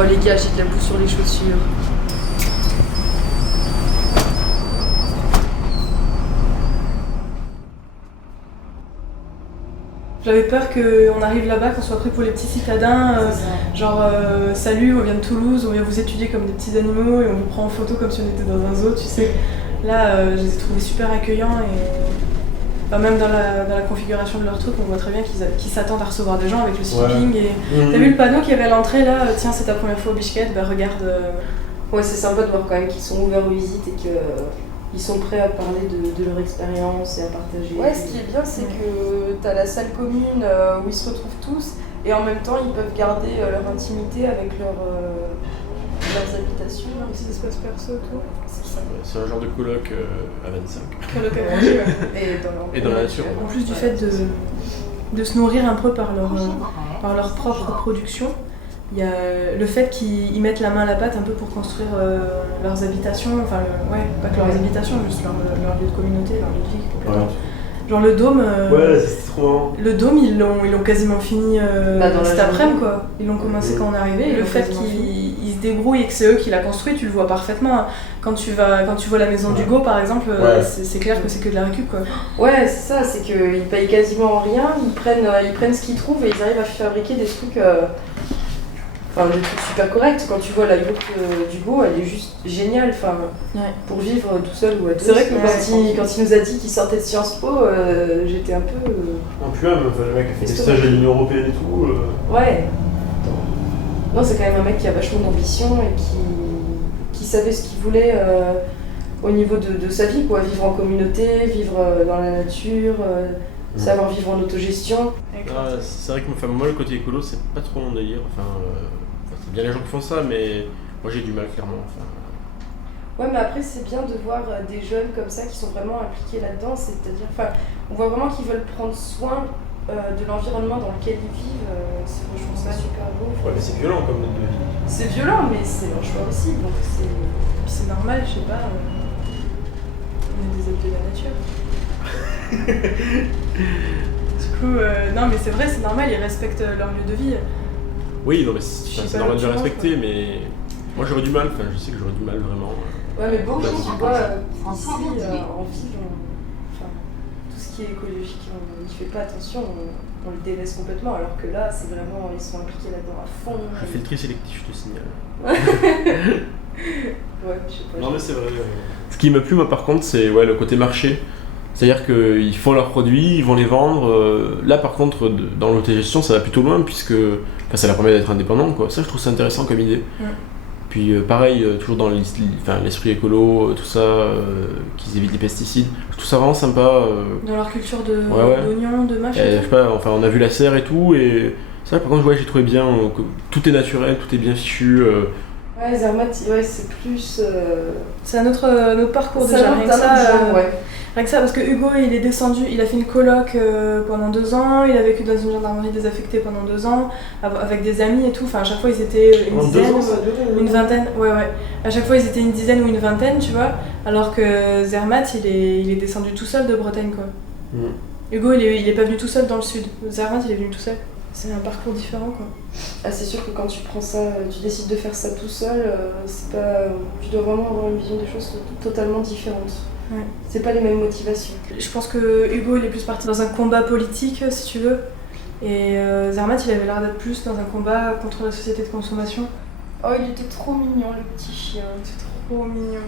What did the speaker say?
Oh les gars, j'ai de la boue sur les chaussures. J'avais peur qu'on arrive là-bas, qu'on soit pris pour les petits citadins, genre salut, on vient de Toulouse, on vient vous étudier comme des petits animaux et on vous prend en photo comme si on était dans un zoo, tu sais. Là, je les ai trouvés super accueillants et même dans la configuration de leur truc, on voit très bien qu'ils s'attendent à recevoir des gens avec le sleeping. Et... T'as vu le panneau qu'il y avait à l'entrée là, tiens, c'est ta première fois au Bishkek, bah regarde. Ouais, c'est sympa de voir quand même qu'ils sont ouverts aux visites et qu'ils sont prêts à parler de leur expérience et à partager. Ouais, ce qui est bien, c'est que t'as la salle commune où ils se retrouvent tous et en même temps ils peuvent garder leur intimité avec leurs habitations. Un petit espace perso et tout. C'est un genre de coloc à 25. Coloc à 25, ouais. Et dans la nature. En plus du fait de se nourrir un peu par leur propre production, il y a le fait qu'ils mettent la main à la pâte un peu pour construire leurs habitations, enfin, pas que leurs habitations, juste leur lieu de communauté, leur lieu de vie complètement. Ouais. Genre le dôme, ouais, c'est trop marrant. Le dôme, ils l'ont quasiment fini cet après-midi, quoi. Ils l'ont commencé quand on est arrivé, et le fait qu'ils se débrouillent et que c'est eux qui l'a construit, tu le vois parfaitement. Quand tu vois la maison d'Hugo, par exemple, c'est clair que c'est que de la récup, quoi. Ouais, c'est ça, c'est qu'ils payent quasiment rien, ils prennent ce qu'ils trouvent et ils arrivent à fabriquer des trucs... des trucs super corrects. Quand tu vois la yourte d'Hugo, elle est juste géniale, pour vivre tout seul ou à deux. C'est vrai que quand il nous a dit qu'il sortait de Sciences Po, j'étais un peu... En plus même, le mec a fait des stages à l'Union Européenne et tout. Ouais. Non, c'est quand même un mec qui a vachement d'ambition et qui savait ce qu'il voulait au niveau de sa vie, quoi. Vivre en communauté, vivre dans la nature, savoir vivre en autogestion. C'est vrai que moi, le côté écolo, c'est pas trop mon délire. C'est bien les gens qui font ça, mais moi j'ai du mal, clairement. Ouais, mais après, c'est bien de voir des jeunes comme ça qui sont vraiment impliqués là-dedans. C'est-à-dire, on voit vraiment qu'ils veulent prendre soin de l'environnement dans lequel ils vivent. Je trouve ça super beau. Ouais, mais c'est violent comme mode de vie. C'est violent, mais c'est leur choix aussi. Donc c'est normal, je sais pas. On est des êtres de la nature. Du coup, non, mais c'est vrai, c'est normal, ils respectent leur lieu de vie. Oui, non, mais c'est normal de le respecter, mais moi j'aurais du mal, je sais que j'aurais du mal vraiment. Ouais, mais bon, tu vois, ici, en ville, tout ce qui est écologique, on n'y fait pas attention, on le délaisse complètement, alors que là, c'est vraiment, ils sont impliqués là-dedans à fond. Je fais le tri sélectif, je te signale. Ouais, je sais pas. Non, mais c'est vrai. Ce qui m'a plu, moi, par contre, c'est le côté marché. C'est-à-dire qu'ils font leurs produits, ils vont les vendre. Là, par contre, dans l'autogestion, ça va plutôt loin, puisque ça leur permet d'être indépendant, quoi. Ça, je trouve ça intéressant comme idée. Puis pareil, toujours dans l'esprit écolo, tout ça, qu'ils évitent les pesticides. Je trouve ça vraiment sympa. Dans leur culture d'oignons, de machin. Je sais pas, on a vu la serre et tout, et ça, par contre, j'ai trouvé bien. Que tout est naturel, tout est bien fichu. Ouais, Zermatt, c'est plus... C'est un autre parcours déjà, rien que ça. Rien que ça, parce que Hugo, il est descendu, il a fait une coloc pendant 2 ans, il a vécu dans une gendarmerie désaffectée pendant 2 ans, avec des amis et tout. Enfin, à chaque fois, ils étaient une dizaine, une vingtaine. Ouais. À chaque fois, ils étaient une dizaine ou une vingtaine, tu vois. Alors que Zermatt, il est descendu tout seul de Bretagne, quoi. Hugo, il est pas venu tout seul dans le sud. Zermatt, il est venu tout seul. C'est un parcours différent, quoi. Ah, c'est sûr que quand tu prends ça, tu décides de faire ça tout seul, tu dois vraiment avoir une vision des choses totalement différente. Ouais. C'est pas les mêmes motivations. Je pense que Hugo, il est plus parti dans un combat politique, si tu veux. Et Zermatt, il avait l'air d'être plus dans un combat contre la société de consommation. Oh, il était trop mignon, le petit chien. C'est trop mignon.